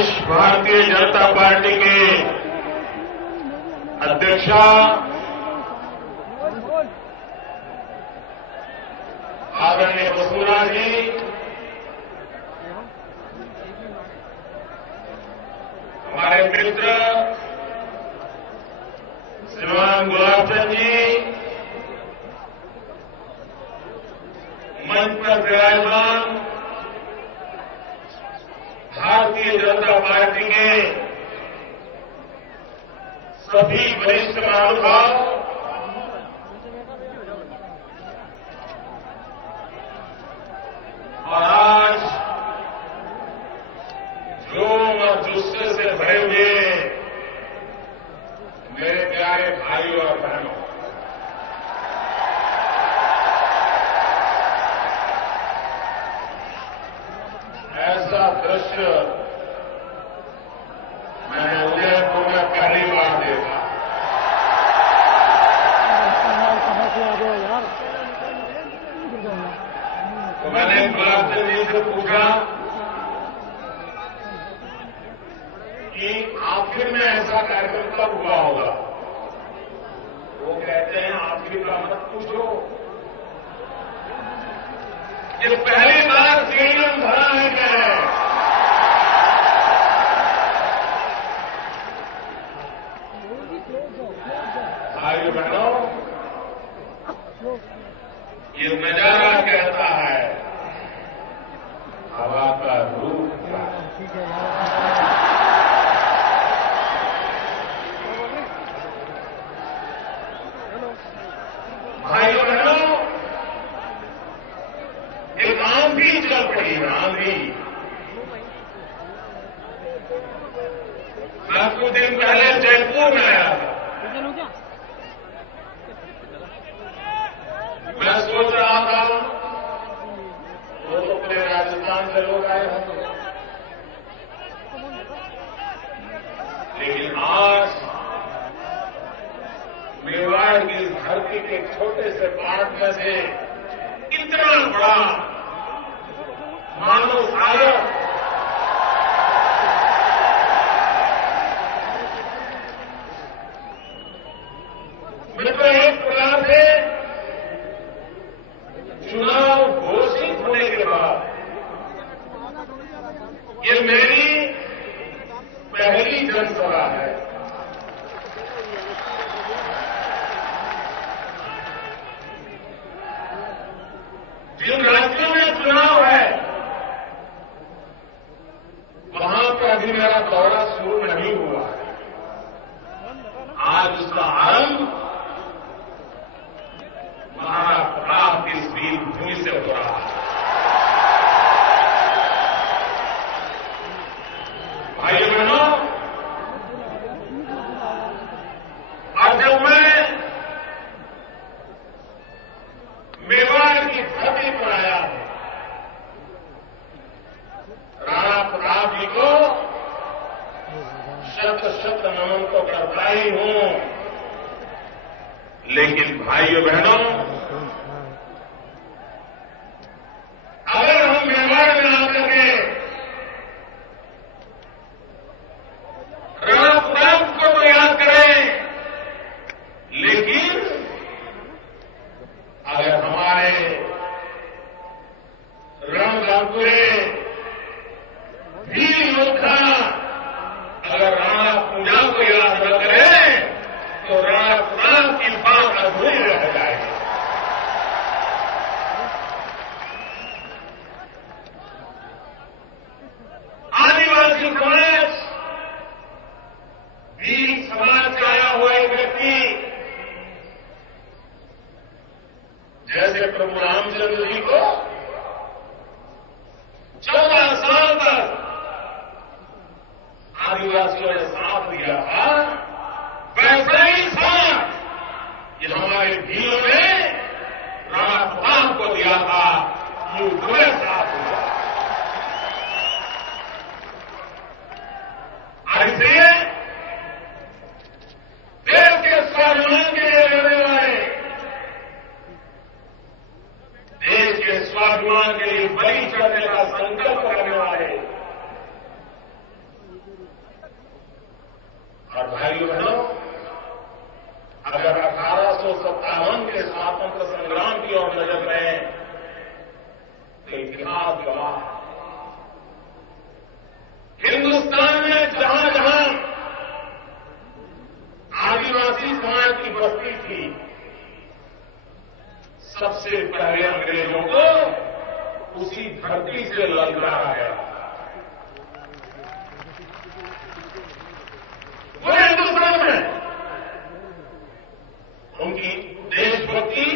प्रदेश Bharatiya Janata party के अध्यक्षा आदरणीय वसुंधरा जी, हमारे मित्र श्रीमान गुलाबचंद जी, मंच पर विराजमान भारतीय जनता पार्टी के सभी वरिष्ठ महानुभाव, और आज जोम और जुस्से से भरे हुए मेरे प्यारे भाइयों और बहनों, ऐसा दृश्य मैंने उदयपुर में पहली बार देखा। तो मैंने गुलाबचंद जी से पूछा कि आखिर में ऐसा कार्यक्रम कब हुआ होगा। वो कहते हैं आखिर का मत पूछो, ये पहली बार स्टेडियम भरा है क्या है। भाइयों बहनों, ये नजारा कहता है हवा का रूप क्या है। भाइयों बहनों, एक आंधी चल पड़ी है, आंधी। मैं कुछ दिन पहले जयपुर में आया था। मैं सोच रहा था वो तो पूरे राजस्थान से लोग आए होंगे, लेकिन आज मेवाड़ की धरती के छोटे से पार्ट में से इतना बड़ा मानव सागर मित्र, एक प्रकार से चुनाव घोषित होने के बाद ये मेरी पहली जनसभा है। जिन राज्यों में चुनाव है वहां पर अभी मेरा दौरा शुरू नहीं हुआ है। आज उसका आरंभ महाराज प्रताप की इस वीर भूमि से हो रहा है। भाइयों बहनों, आज जब मैं मेवाड़ की धरती पर आया हूं, राणा प्रताप जी को शत शत नमन तो करता ही हूं, लेकिन भाइयों बहनों, अगर हम मेवाड़ में आकर के राणा प्रताप को तो याद करें, लेकिन अगर हमारे रणगांगुरे वीर योद्धा अगर राणा पूजा को याद न करें तो राणा प्रताप की बात अधूरी रह जाएगी। आदिवासी समाज, वीर समाज से आया हुआ एक व्यक्ति, जैसे प्रभु रामचंद्र जी को 14 साल तक आदिवासियों ने साथ दिया था, वैसा ही साथ ये हमारे वीरों ने राणा प्रताप को दिया था। ये पूरे साथ हुआ। इसलिए देश के स्वाभिमान के लिए लड़ने वाले, देश के स्वाभिमान के लिए बलि चढ़ने का संकल्प करने वाले की ओर नजर रहे तो इतिहास गवाह है। हिंदुस्तान में जहां जहां आदिवासी समाज की बस्ती थी, सबसे पहले अंग्रेजों को उसी धरती से ललकारा गया। पूरे हिंदुस्तान में उनकी देशभक्ति,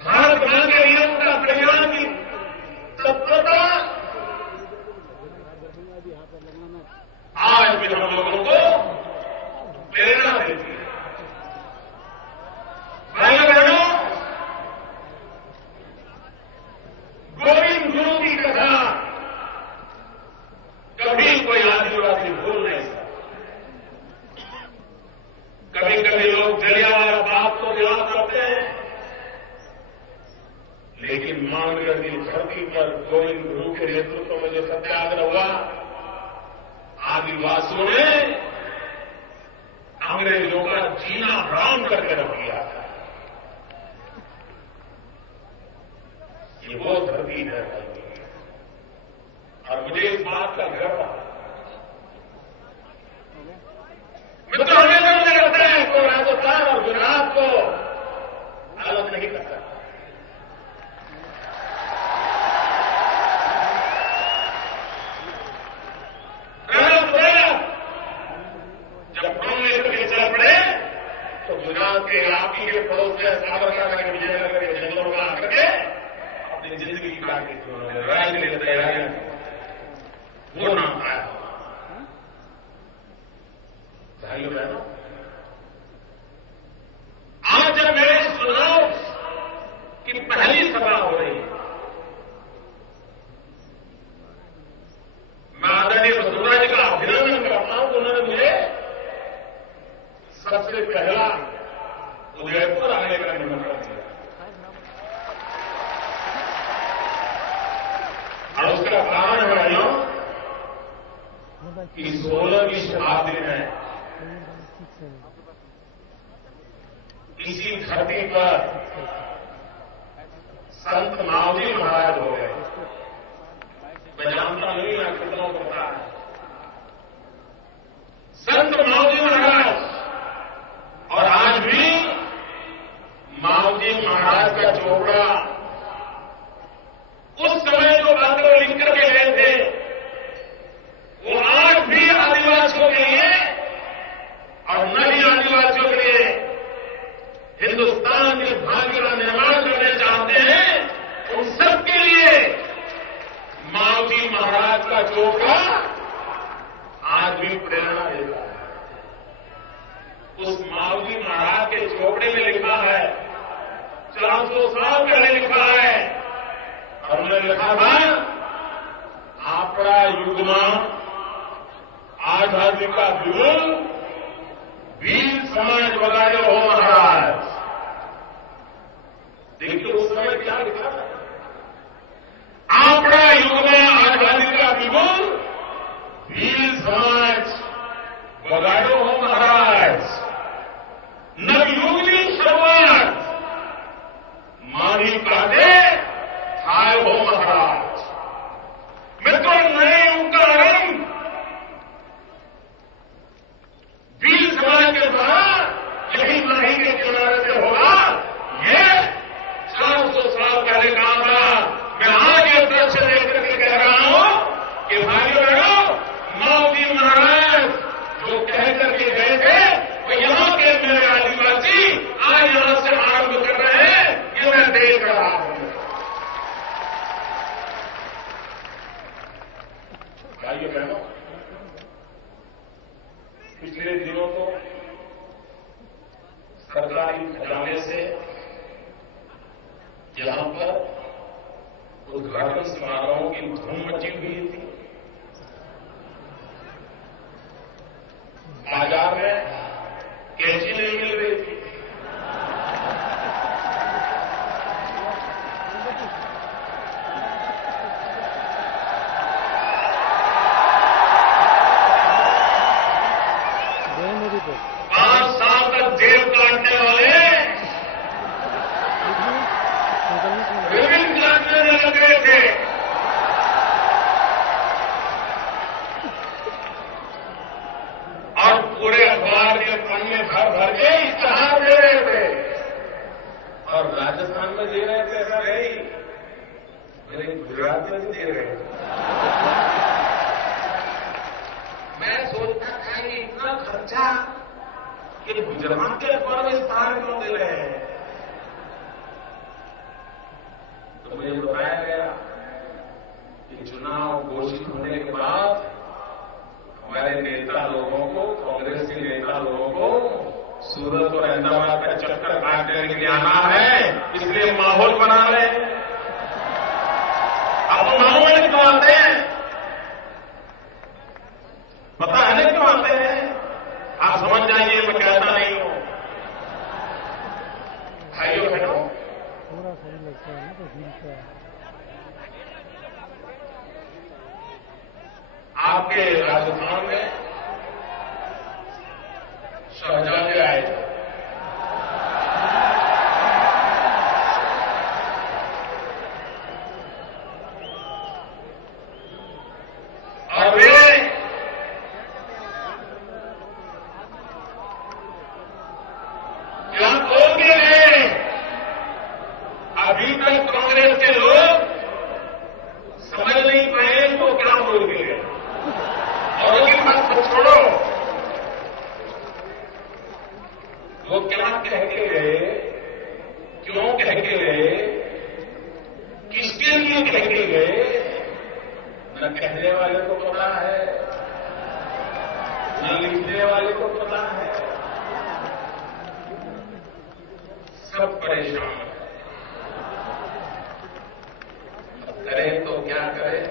भारत मां के लिए उनका प्रयास की तत्परता आज भी हम लोगों को प्रेरणा देती है। भाई बहनों, गोविंद गुरु की कथा कभी कोई आदिवासी भूल नहीं सकता। कभी कभी लोग जलियांवाला बाग को याद करते हैं, लेकिन मानगढ़ की धरती पर गोविंद गुरु के नेतृत्व में जो सत्याग्रह हुआ, आदिवासियों ने अंग्रेजों का जीना हराम करके रख दिया था। ये वो धरती है और मुझे इस बात का गर्व है। मित्रों, हमेशा मुझे लगता है तो राजस्थान और गुजरात को अलग नहीं कर सकता। गुजरात के इलाके के पड़ोस में साबरकांठा के विजयनगर के जंगलों में आकर के अपनी जिंदगी काटी थी उन्होंने, लड़ाई के लिए तैयारी वो नाम आया। भाइयों बहनों, आज जब मेरे चुनाव की पहली सभा हो रही है, मैं आदरणीय वसुंधरा जी का अभिनंदन करता हूं कि उन्होंने मुझे सबसे पहला उदयपुर आने का निमंत्रण दिया। और उसका कारण है भाइयों कि 16वीं शताब्दी में इसी धरती पर संत मावजी महाराज हो गए। मैं जानता नहीं है कितनों को पता है। संत मावजी महाराज, और आज भी मावजी महाराज का चोपड़ा उस समय जो बातें लिख करके गए थे, वो आज भी आदिवासियों के लिए और न ही आदिवासियों के लिए हिंदुस्तान के भाग्य का निर्माण करने चाहते हैं, उन सबके लिए मावजी महाराज का चोपड़ा आज भी प्रेरणा देता है। उस मावजी महाराज के चोपड़े में लिखा है, 400 साल पहले लिखा है, और उन्होंने लिखा था, आपड़ा युगमा आजादी का बिगुल वीर समाज बगाड़े हो महाराज। देखिए उस समय क्या लिखा था, आपड़ा युगमा आजादी का बिगुल वीर समाज बगाड़ो हो महाराज। नवयुग की शुरुआत मारी काटे थाय हो महाराज। मित्रों, नए युग का आरंभ वीर समाज के द्वारा यही माही के किनारे से होगा। ये 400 साल पहले कहा था। मैं आज ये दृश्य देखकर के कह रहा हूं कि भाइयों बहनों, मावजी महाराज जो कह करके गए थे, वो यहां के मेरे आदिवासी आज यहां से आरंभ कर रहे हैं, ये मैं देख रहा हूं। भाइयों बहनों, पिछले दिनों तो सरकारी खजाने से यहां पर उद्घाटन समारोहों की धूम मची हुई थी। बाजार में कैंची नहीं मिल रही थी। पांच साल तक जेल काटने वाले राजस्थान में दे रहे थे ऐसा नहीं, मेरे गुजरात में भी दे रहे हैं। मैं सोचता था ये इतना खर्चा कि गुजरात के अखबार में स्थान क्यों दे रहे हैं। तो मुझे बताया गया कि चुनाव घोषित होने के बाद हमारे नेता लोगों को, कांग्रेस के नेता लोगों को सूरत और अहमदाबाद का चक्कर काटने के लिए आना है, इसलिए माहौल बना रहे हैं। आपको मालूम है क्यों आते हैं? पता है ना क्यों आते हैं? आप समझ जाइए, मैं कहता नहीं हूं। भाइयों बहनों, थोड़ा सही लगता है ना तो दिल का। आपके राजस्थान में शहजादे आए थे, और वे क्या बोल के गए? अभी तक कांग्रेस के लोग समझ नहीं पाए तो क्या बोल के गए। और उनकी बात को छोड़ो, वो क्या कह के गए, क्यों कह के गए, किसके लिए कह के गए, न कहने वाले को पता है, न लिखने वाले को पता है। सब परेशान है। अब करें तो क्या करें?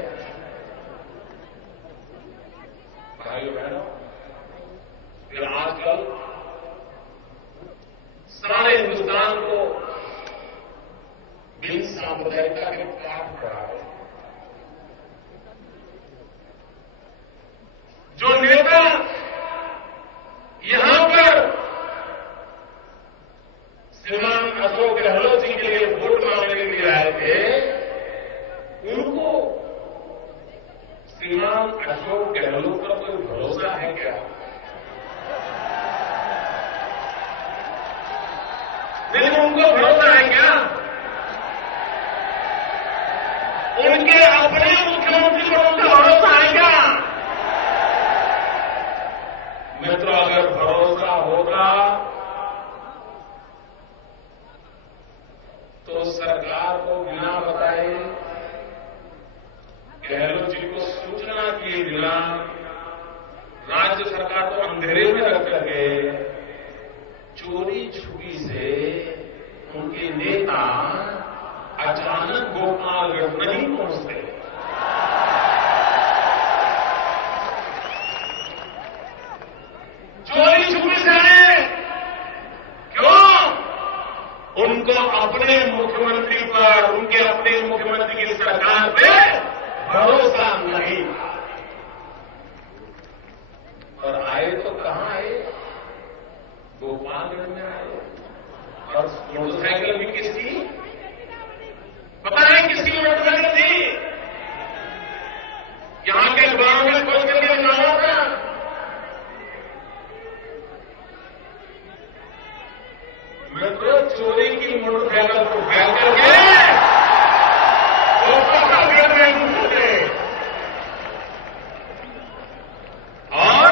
भाइयों बहनों, फिर आजकल सारे हिंदुस्तान को बिन सांप्रदायिकता के पाठ पढ़ा है। जो नेता यहां पर श्रीमान अशोक गहलोत जी के लिए वोट मांगने के लिए आए थे, उनको श्रीमान अशोक गहलोत का कोई भरोसा है क्या? लेकिन उनको भरोसा है क्या? उनके अपने मुख्यमंत्री को उनका भरोसा है क्या? मित्रों, अगर भरोसा होगा तो सरकार को बिना बताए, गहलोत जी को सूचना किए बिना राज्य सरकार को अंधेरे में रख करके चोरी छुपी से उनके नेता अचानक गोपालगंज नहीं पहुंचते। चोरी छुपी से क्यों? उनको अपने मुख्यमंत्री पर, उनके अपने मुख्यमंत्री की सरकार पे भरोसा नहीं। और आए तो कहां आए? गोपालगंज में आए। और मोटरसाइकिल भी किसकी? पता है किसकी मोटरसाइकिल थी? यहां के अखबारों में खोज करके बताया था। मित्रों, चोरी की मोटरसाइकिल को बैठ करके गोपालगंज में घुसे और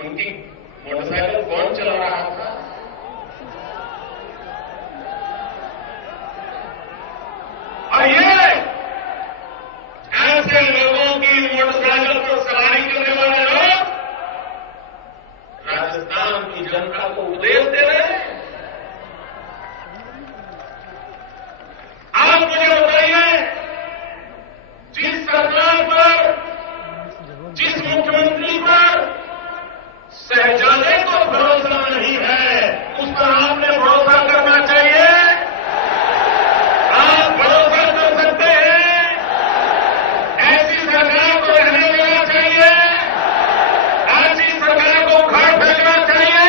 उनकी मोटरसाइकिल कौन चला रहा था? और ये ऐसे लोगों की मोटरसाइकिल पर सवारी करने वाले लोग राजस्थान की जनता को उपदेश दे रहे हैं। आप मुझे बताइए, जिस सरकार पर, जिस मुख्यमंत्री पर शहजादे को भरोसा नहीं है, उस पर आपने भरोसा करना चाहिए। आप भरोसा कर सकते हैं। ऐसी सरकार को रहने देना चाहिए। ऐसी सरकार को उखाड़ फेंकना चाहिए।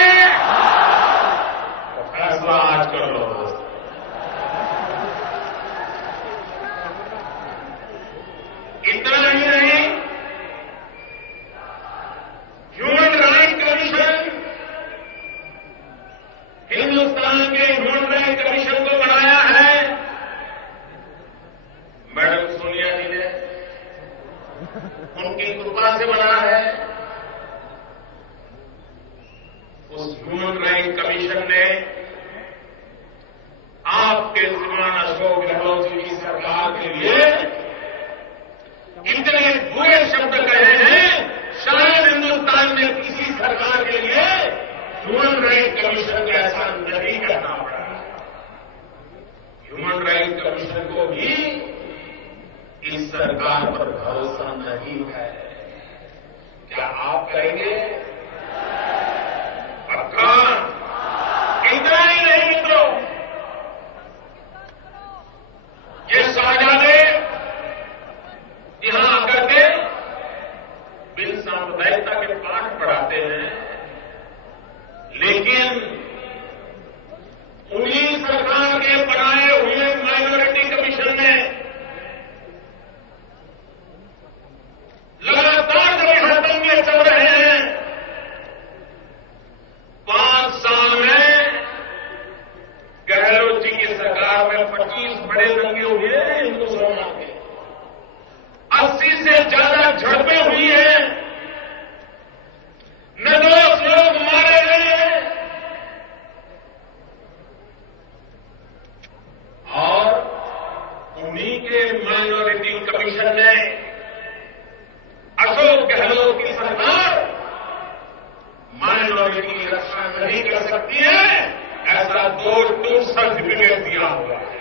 हिंदुस्तान के ह्यूमन राइट कमीशन को बनाया है मैडम सोनिया जी ने, उनकी कृपा से बना है। उस ह्यूमन राइट कमीशन ने आपके श्रीमान अशोक गहलोत जी की सरकार के लिए इतने बुरे शब्द कहे हैं, शायद हिंदुस्तान में किसी सरकार के लिए ह्यूमन राइट कमीशन को ऐसा नहीं करना पड़ा। ह्यूमन राइट कमीशन को भी इस सरकार पर भरोसा नहीं है। क्या आप करेंगे? पक्का? इतना ही नहीं मित्रों, ये शहजादे यहां आकर के बिन सांप्रदायिकता के पाठ पढ़ाते हैं, लेकिन उन्हीं सरकार के बनाए हुए माइनॉरिटी कमीशन ने लगातार जो हड़दंगे चल रहे हैं, 5 साल में गहलोत जी की सरकार में 25 बड़े दंगे हुए हैं हिंदू समाज के, 80 से ज्यादा झड़पें हुई हैं, निर्दोष लोग मारे गए हैं, और उन्हीं के माइनॉरिटी कमीशन ने अशोक गहलोत की सरकार माइनॉरिटी की रक्षा नहीं कर सकती है, ऐसा 2 सर्टिफिकेट दिया हुआ है।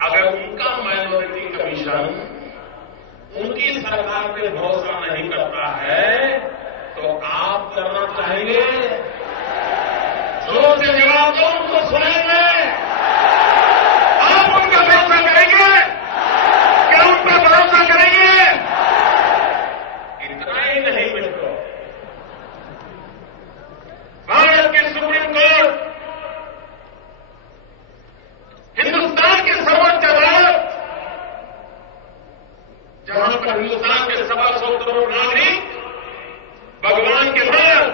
अगर उनका माइनॉरिटी कमीशन उनकी सरकार पे भरोसा नहीं करता है, तो आप करना चाहेंगे? जोर से जवाब दो, उनको सुनेंगे? आप उनका भरोसा करेंगे? क्या उन पर भरोसा करेंगे? इतना ही नहीं मित्रों, भारत की सुप्रीम कोर्ट, हिंदुस्तान की सर्वोच्च अदालत, जहां पर हिंदुस्तान के 125 करोड़ नागरिक भगवान के बाद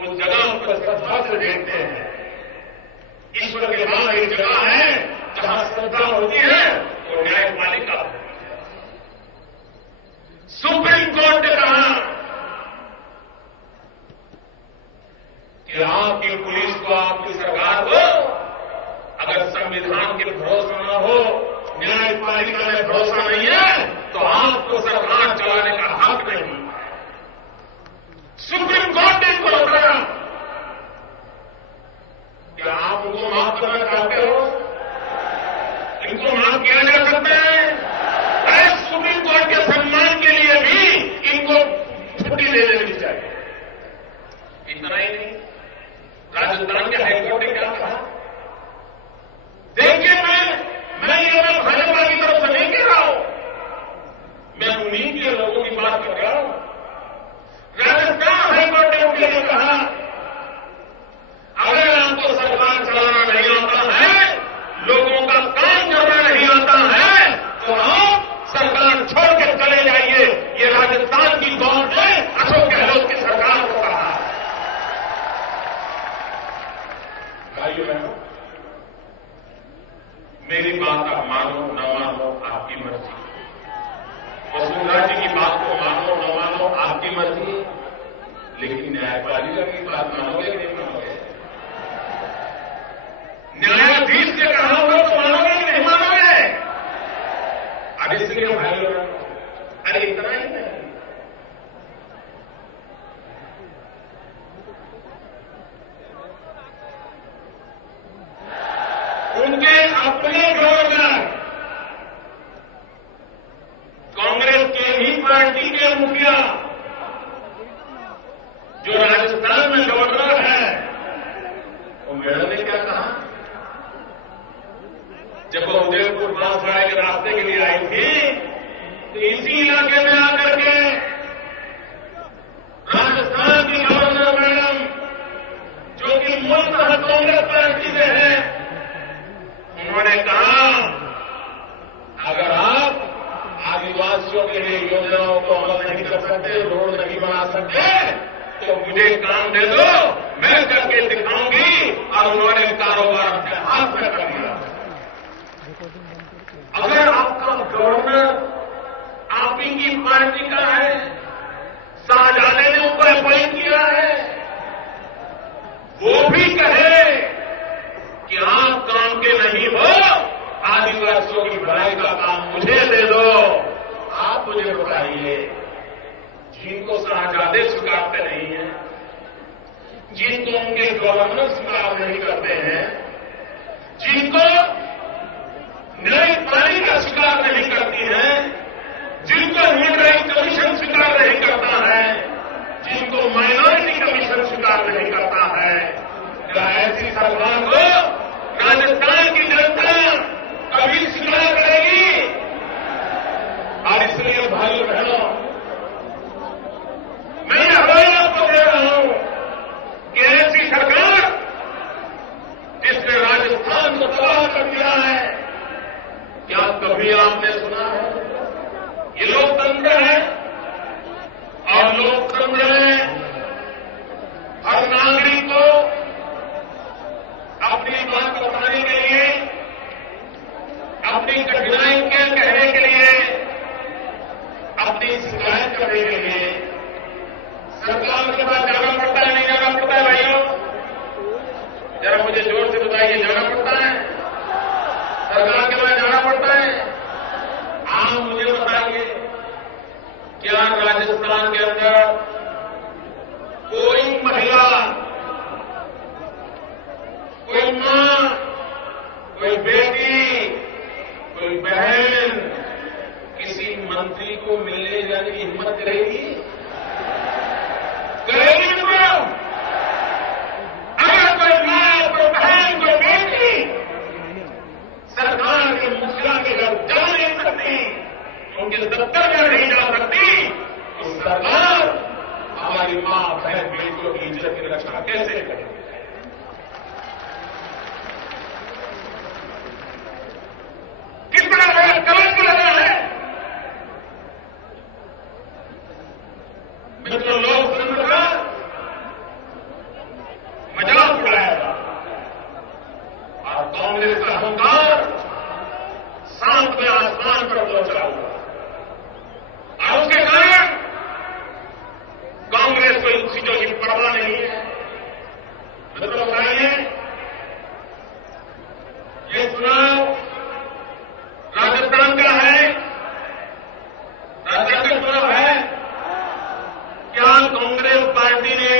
उस जगह पर श्रद्धा से देखते हैं, ईश्वर के बाद एक जगह है जहां श्रद्धा होती है वो न्यायपालिका होती है। सुप्रीम कोर्ट ने कहा कि आपकी पुलिस को, आपकी सरकार को अगर संविधान के भरोसा न हो, न्यायपालिका में भरोसा नहीं है, तो आपको सरकार चलाने का हक नहीं। सुप्रीम कोर्ट ने इसको बताया। क्या आप उनको माफ करना चाहते हो? इनको माफ किया जा सकता है? अरे सुप्रीम कोर्ट के सम्मान के लिए भी इनको छुट्टी दे देनी चाहिए। इतना ही नहीं, राजस्थान के हाईकोर्ट ने क्या कहा? देखिए, मैं ये भाजपा की तरफ से नहीं कह रहा हूं, मैं उन्हीं के लोगों की बात कर रहा हूं। राजस्थान हाईकोर्ट ने उनके लिए कहा, अगर आपको सरकार चलाना नहीं आता है, लोगों का काम करना नहीं आता है, तो आप सरकार छोड़ के चले जाइए। ये राजस्थान की कोर्ट ने अशोक गहलोत की सरकार को कहा। भाइयों बहनों, मेरी बात आप मानो न मानो आपकी मर्जी, वसुंधरा जी की बात को मानो न मानो आपकी मर्जी, लेकिन न्यायपालिका की बात मानोगे कि नहीं मानोगे? न्यायाधीश ने कहा होगा तो मानोगे कि नहीं मानोगे? अब इसलिए भाइयों, अरे इतना ही नहीं, उनके अपने गवर्नर, कांग्रेस के ही पार्टी के मुखिया, जो राजस्थान में गवर्नर है, वो मैडम ने क्या कहा? जब वो उदयपुर बांसवाड़ा के रास्ते के लिए आई थी, तो इसी इलाके में आकर के राजस्थान की गवर्नर मैडम, जो कि मूलतः कांग्रेस पार्टी से है, उन्होंने कहा, अगर आप आदिवासियों के लिए योजनाओं को अमल नहीं कर सकते, रोड नहीं बना सकते, तो मुझे काम दे दो, मैं करके दिखाऊंगी पार्टी का है, शाहजादे ने उनको अपॉइंट किया है, वो भी कहे कि आप काम के नहीं हो, आदिवासियों की भलाई का काम मुझे दे दो। आप मुझे बताइए, जिनको शाहजादे स्वीकारते नहीं है, जिनको उनके गवर्नर स्वीकार नहीं करते हैं, जिनको न्यायपालिका का स्वीकार नहीं करती है, जिनको ह्यूमन राइट कमीशन स्वीकार नहीं करता है, जिनको माइनॉरिटी कमीशन स्वीकार नहीं करता है, क्या ऐसी सरकार को राजस्थान की जनता कभी स्वीकार करेगी? और इसलिए भाइयों बहनों, मैं हवाला आपको दे रहा हूं कि ऐसी सरकार जिसने राजस्थान को तबाह कर दिया है, क्या कभी आपने सुना है? ये लोकतंत्र है, और लोकतंत्र में हर नागरिक को अपनी बात बताने के लिए, अपनी कठिनाई के कहने के लिए, अपनी शिकायत करने के लिए सरकार के पास जाना पड़ता है, नहीं जाना पड़ता है? भाइयों, जरा मुझे जोर से बताइए, जाना पड़ता है? सरकार के पास जाना पड़ता है? आप मुझे बताइए, क्या राजस्थान के अंदर कोई महिला, कोई मां, कोई बेटी, कोई बहन किसी मंत्री को मिलने जाने की हिम्मत करेगी? करेगी तो? अगर कोई मां, कोई बहन, कोई बेटी सरकार के मुखिया के घर जा नहीं सकती, उनके दफ्तर में नहीं जा सकती, तो सरकार हमारी मां, बहन, बेटियों की इज्जत की रक्षा कैसे करेगी? कितना बड़ा कलंक लगा है। मित्रों, लोकतंत्र का मजाक उड़ाया था, और कांग्रेस का अहंकार सातवें आसमान पर पहुंचा हुआ, और उसके कारण कांग्रेस को इन चीजों की परवाह नहीं है। मित्रों, बताइए, ये चुनाव राजस्थान का है, राजस्थान का चुनाव है। क्या कांग्रेस पार्टी ने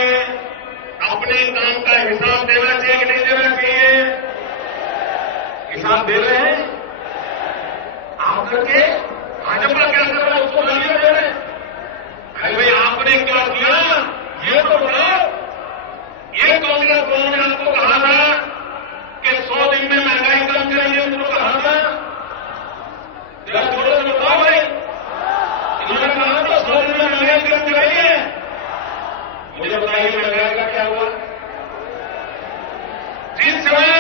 अपने काम का हिसाब देना चाहिए कि नहीं देना चाहिए? हिसाब दे रहे हैं आप करके? भाजपा क्या कर रहा है, उसको गालियां दे रहे हैं? अरे भाई, आपने क्या किया ये तो बताओ। ये कांग्रेस वालों ने आपको कहा था कि 100 दिन में महंगाई कम करेंगे, उनको कहा था, जरा जोरों से बताओ भाई, इन्होंने कहा था 100 दिन में महंगाई कम करेंगे। मुझे बताइए, महंगाई का क्या हुआ? जिस समय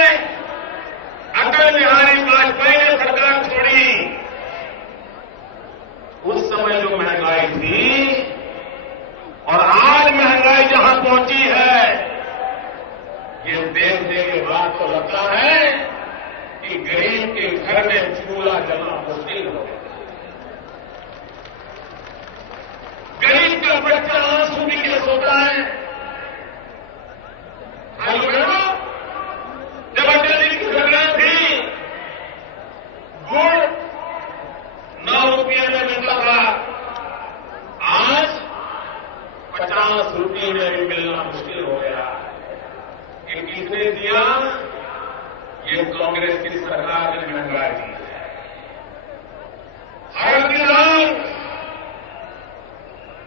अटल बिहारी वाजपेयी ने सरकार छोड़ी, उस समय जो महंगाई थी और आज महंगाई जहां पहुंची है, ये देखने के बाद तो लगता है कि गरीब के घर में चूल्हा जलना मुश्किल हो गया। गरीब का बच्चा आंसू पी के सोता है। भाइयों बहनों, जब अटल जी की सरकार थी, गुड़ 9 रुपये में मिलता था, आज 50 रुपये में भी मिलना मुश्किल हो गया। ये किसने दिया? ये कांग्रेस की सरकार ने महंगाई दी है। हल्दी दाल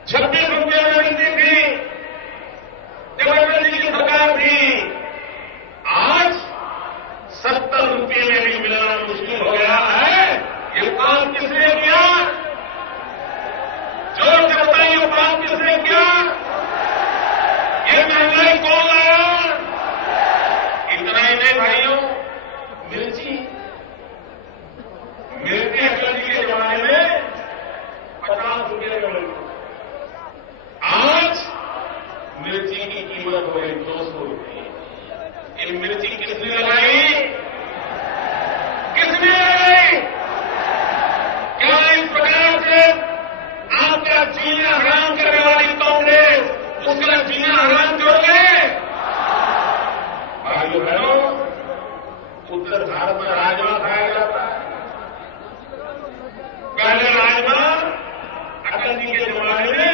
26 रुपये में मिलती थी जब अटल जी की सरकार थी, आज 70 रुपये में भी मिलना मुश्किल हो गया है। ये काम किसने किया? जोर से बताइए, ये काम किसने किया? ये महंगाई कौन लाया? इतना ही नहीं भाइयों, मिर्ची अटल जी के जमाने में भारत में राजमा खाया जाता है। पहले राजमा अटल जी के जमाने में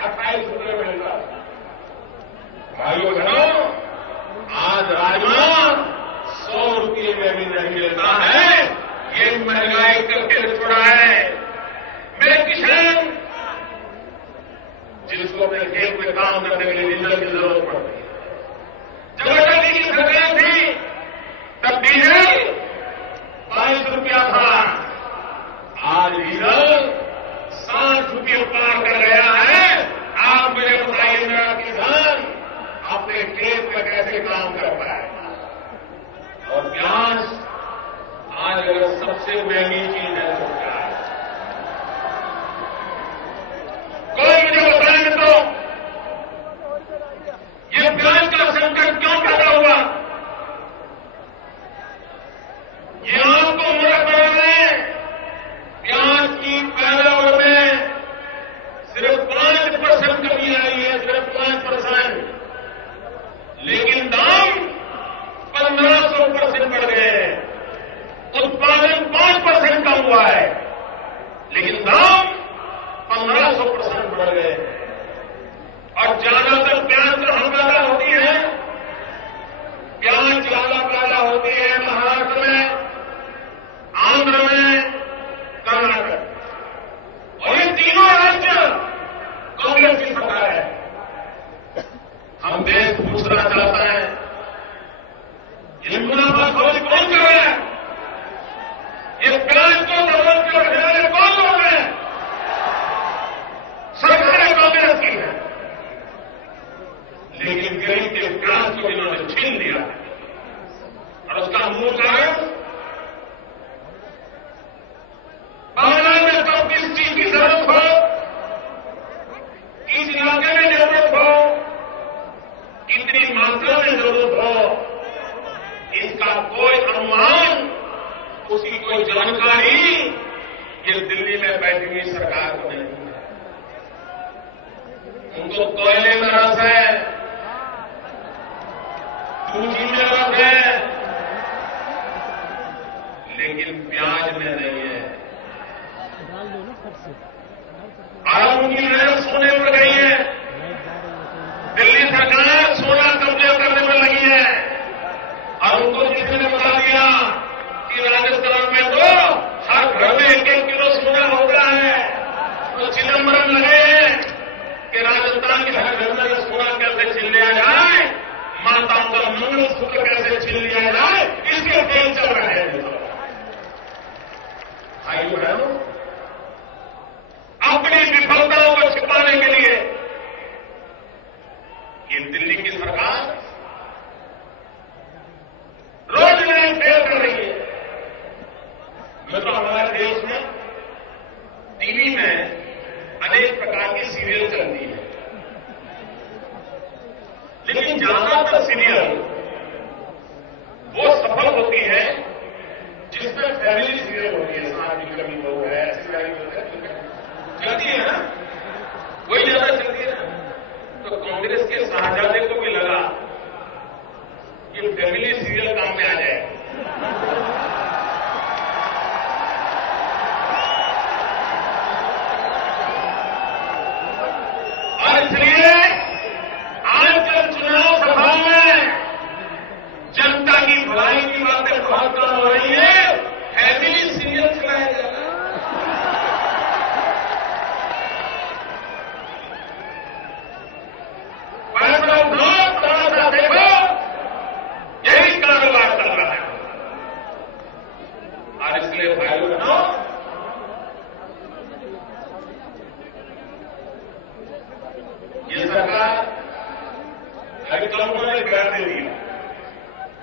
28 रुपये मिलता था। भाइयों बहनों, आज राजमा 100 रुपये में भी नहीं मिलता है। ये महंगाई करके छोड़ा है। मेरे किसान जिसको अपने खेत में काम करने के लिए डीजल की जरूरत पड़ती है, जब अटल जी की सरकार थी तब डीजल 22 रुपया था। आज डीजल 60 रुपये पार कर गया है। आप मुझे बताइए, मेरा किसान अपने खेत में कैसे काम कर पाएगा? और प्याज आज अगर सबसे महंगी चीज है तो क्या है? कोई मुझे बताए तो ये प्याज का संकट क्यों पैदा हुआ? ये आपको मूर्ख बना रहे हैं। प्याज की पैदावार में सिर्फ 5% कमी आई है, सिर्फ 5%, लेकिन दाम 1500% बढ़ गए हैं। उत्पादन 5% कम हुआ है, लेकिन दाम 1500% बढ़ गए। और ज्यादातर प्याज कहां पैदा होती है? प्याज ज्यादा पैदा होती है महाराष्ट्र में, आंध्र में, कर्नाटक। और ये तीनों राज्य कांग्रेस की सरकार है। हम देश दूसरा चाहता है। ये मुनाफाखोरी कौन कर रहा है? ये प्याज को दौलत के खजाने कौन लोग हैं? सरकार कांग्रेस की है। लेकिन गरीब के प्याज को इन्होंने छीन लिया और उसका मूल कारण बाजार में तो किस चीज की जरूरत हो, किस इलाके में जरूरत हो, कितनी मात्रा में जरूरत हो, इसका कोई अनुमान, उसकी कोई जानकारी ये दिल्ली में बैठी हुई सरकार को नहीं है। उनको कोयले में रस है, पूंजी में रस है, लेकिन प्याज में नहीं है। अब उनकी नजर सोने पर गई है। दिल्ली सरकार सोना कब्जे करने में लगी है। और उनको किसी ने बता दिया कि राजस्थान में तो हर घर में 1-1 किलो सोना हो रहा है। तो चिदम्बरम लगे कि राजस्थान के हर घर में सोना कैसे छीन लिया जाए, माताओं का मंगलसूत्र कैसे छीन लिया जाए, इसके खेल चल रहे हैं। भाइयों बहनों, अपनी विफलताओं को छिपाने के लिए ये दिल्ली की सरकार रोज नए फेल कर रही है। मैं तो हमारे देश में टीवी में अनेक प्रकार की सीरियल चलती है, लेकिन ज्यादातर सीरियल वो सफल होती है जिसमें फैमिली सीरियल होती है। साथ में कभी लोग है, चलती है ना, वही ज्यादा चलती है। तो कांग्रेस के शाहजादे को भी लगा कि फैमिली सीरियल काम में आ जाए। और इसलिए आजकल चुनाव सभा में जनता की भलाई की बातें बहुत कम हो रही है, फैमिली सीरियल चलाया जा रहा है। देखो, यही कारोबार चल रहा है। और इसलिए भाइयों बहनों, ये सरकार अभी तो लोगों ने कर दे दी,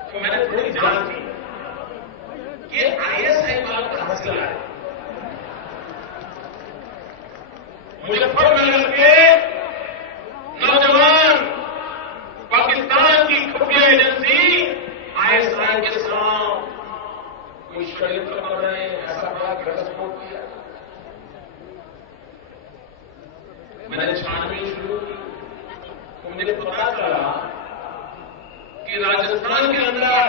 तो मैंने थोड़ी जांच की कि ISI माल कहां से लाए। मुजफ्फरनगर के नौजवान पाकिस्तान की खुफिया एजेंसी ISI के साथ कोई षड्यंत्र कर रहे हैं, ऐसा बड़ा घटस्फोट किया। मैंने छानबीन शुरू की तो मुझे पता चला कि राजस्थान के अंदर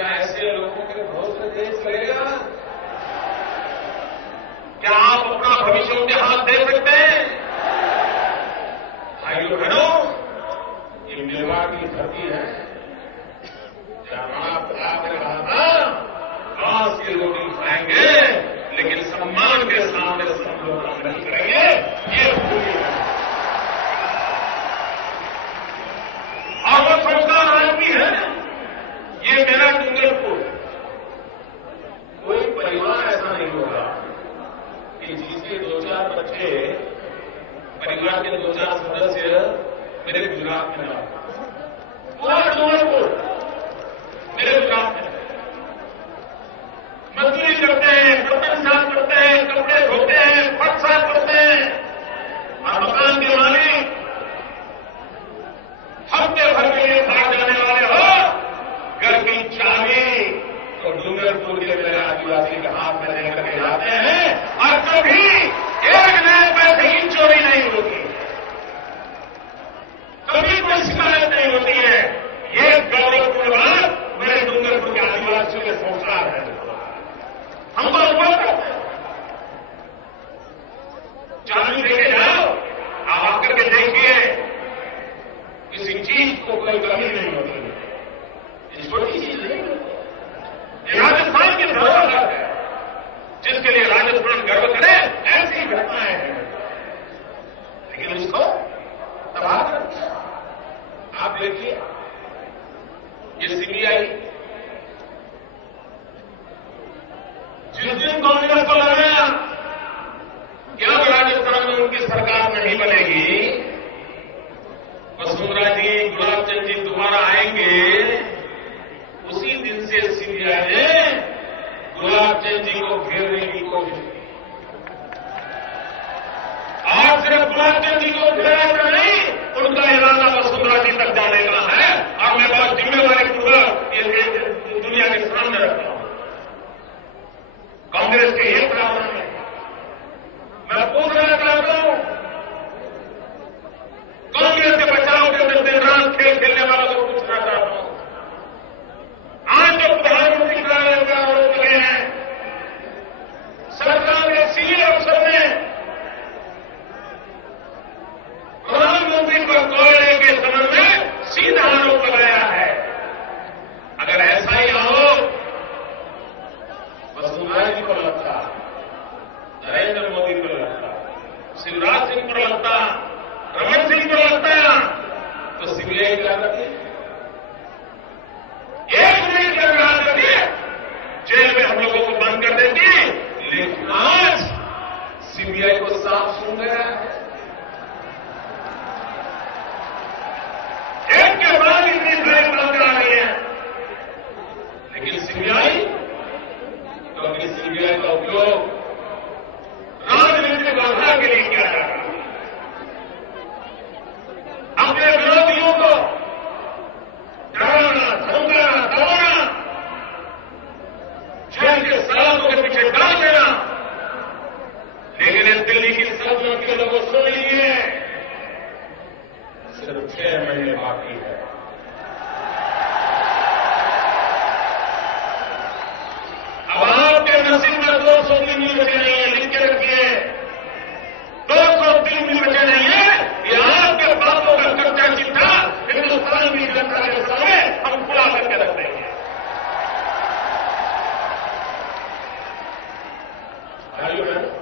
क्या ऐसे लोगों के भरोसे देश चलेगा? क्या आप अपना भविष्य उनके हाथ दे सकते हैं? भाइयों बहनों, ये मेवाड़ की धरती है जहां आपने कहा था बांस की रोटी खाएंगे लेकिन सम्मान के सामने सब लोग काम नहीं करेंगे। ये भूलिए और वो संस्कार आज भी है। ये मेरा डूंगरपुर, कोई परिवार ऐसा नहीं होगा कि जिसके 2-4 बच्चे, परिवार के 2-4 सदस्य मेरे गुजरात में ना, पूरा डूंगरपुर मेरे गुजरात में मजदूरी करते हैं, बर्तन साफ करते हैं, कपड़े धोते हैं, फट साफ करते हैं और मकान के मालिक हफ्ते भर के लिए बाहर जाने वाले हो, घर की चाबी तो डूंगरपुर के मेरे आदिवासी के हाथ में लेकर के जाते हैं और कभी एक नए पैसे की चोरी नहीं होती, कभी कोई शिकायत नहीं होती है। ये गौरवपूर्ण बात मेरे डूंगरपुर के आदिवासियों के संस्कार है। हमको अनुभव करते हैं। चाबी लेके जाओ, आप आकर के देखिए किसी चीज को कोई कमी नहीं होती है। ये छोटी चीज नहीं, ये राजस्थान की धरोहर है जिसके लिए राजस्थान गर्व करे। ऐसी घटनाएं हैं लेकिन उसको तबाह कर दिया। आप देखिए ये सीबीआई, जिस दिन कांग्रेस को लगा कि अब राजस्थान में उनकी सरकार नहीं बनेगी, वसुंधरा जी, गुलाब चंद जी दोबारा आएंगे, उसी दिन से सीबीआई ने गुलाब चंद जी को घेरने की कोशिश की। आज सिर्फ गुलाब चंद जी को घेरा कर नहीं, उनका इरादा वसुंधरा जी तक जाने का है और मैं बहुत जिम्मेवारी पूर्वक ये दुनिया के सामने रखता हूं। कांग्रेस के ये प्रावधान है। मैं पूछना चाहता हूं, कांग्रेस के बचाव के अंदर दिन रात खेल खेलने वालों को पूछना चाहता हूं, आज जो प्रधानमंत्री कार्यालय का आरोप लगे हैं, सरकार के सीनियर अफसर ने प्रधानमंत्री पर कोयले के संबंध में सीधा आरोप लगाया है। अगर ऐसा ही आरोप वसुंधरा जी को लगता, नरेंद्र मोदी को लगता, शिवराज सिंह को लगता, रमन सिंह को लगता, तो सीबीआई क्या करती? 1 मिनट लगा करके जेल में हम लोगों को बंद कर देती। लेकिन आज सीबीआई को साफ सुन गया है। एक के बाद इतनी फाइल बंद करा रही है, लेकिन सीबीआई, क्योंकि सीबीआई का उपयोग राजनीतिक बाधा के लिए किया जा रहा है। अपने विरोधियों को डराना, धमकाना, दबाना, जेल के सलाखों के पीछे डाल देना। लेकिन इस दिल्ली की सदियों के लोगों सुन लीजिए, सिर्फ 6 महीने बाकी है। अब आपके नसीब में 200 दिन भी बचे नहीं है, लिख के रखिए, 200 दिन भी बचे नहीं है। ये आपके बातों का कच्चा चिट्ठा हिंदुस्तान की जनता के सामने हम खुला करके रख देंगे। भाइयों बहनों,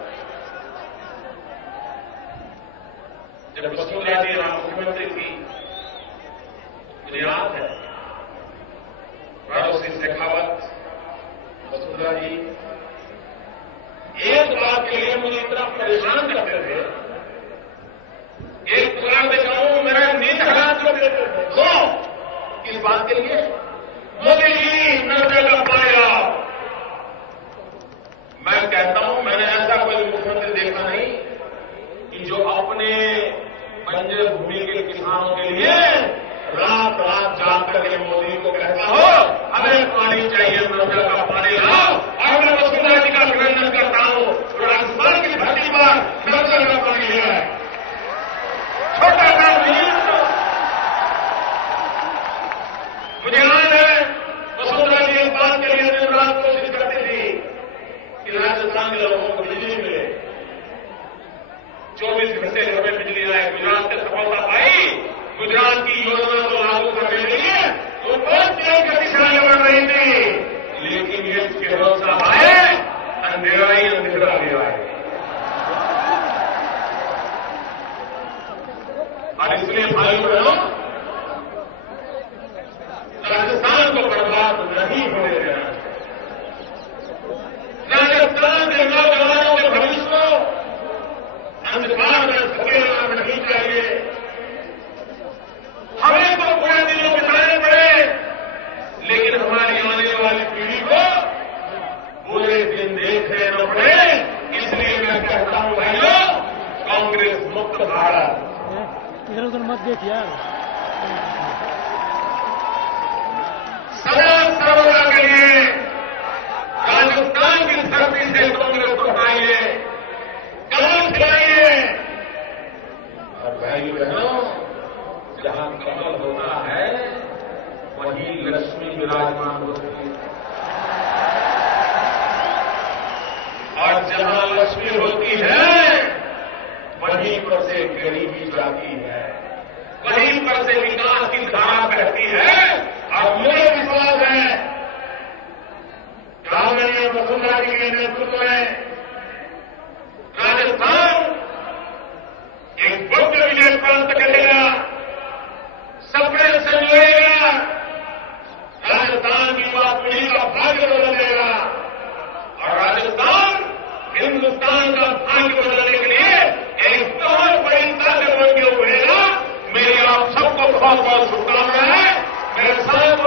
जब वसुंधरा जी यहाँ मुख्यमंत्री थी, मुझे याद है राजो सिंह शेखावत, वसुंधरा जी एक बात के लिए मुझे इतना परेशान करते थे। एक पुराण दिखाऊं, मेरा नींद हराम कर देते थे। क्यों? किस बात के लिए? मोदी जी नर्मदा का पानी लाओ। मैं कहता हूं, मैंने ऐसा कोई मुख्यमंत्री देखा नहीं कि जो अपने बंजर भूमि के किसानों के लिए रात रात जाग करके मोदी को कहता हो हमें पानी चाहिए, नर्मदा का पानी लाओ। और मैं वसुंधरा जी का अभिनंदन करता हूं, राजस्थान की धरती पर नर्मदा का पानी है। छोटा काम नहीं, मुझे कांग्रेस के भरोसा आए, अंधेरा ही अंधेरा ले आए। और इसलिए भाई बहनों, राजस्थान को बर्बाद नहीं होने देना। राजस्थान के नौजवानों के भविष्य को अंधकार में धकेलना नहीं चाहिए। हमें तो पूरे दिनों बिताने पड़े, लेकिन हमारी आने वाली पीढ़ी को बुरे दिन देखने न पड़े। इसलिए मैं कहता हूं भाइयों, कांग्रेस मुक्त भारत। इधर उधर मत देख यार। सदा सर्वदा के लिए राजस्थान की धरती से कांग्रेस को हटाइए, कमल खिलाइए। और भाई बहनों, जहां कमल होता है वहीं लक्ष्मी विराजमान होती है, और जहां लक्ष्मी होती है वहीं पर से गरीबी जाती है, वहीं पर से विकास की धारा बहती है। और मुझे विश्वास है कि आदरणीय वसुंधरा जी के नेतृत्व में राजस्थान एक भव्य विजय प्राप्त करेगा, सपने संजोएगा, राजस्थान की युवा पीढ़ी का भाग्य बदलेगा, और राजस्थान हिंदुस्तान का भाग्य बदलने के लिए एक बहुत बड़ी ताकत बन के उभरेगा। मेरी आप सबको बहुत बहुत शुभकामनाएं। मेरे साथ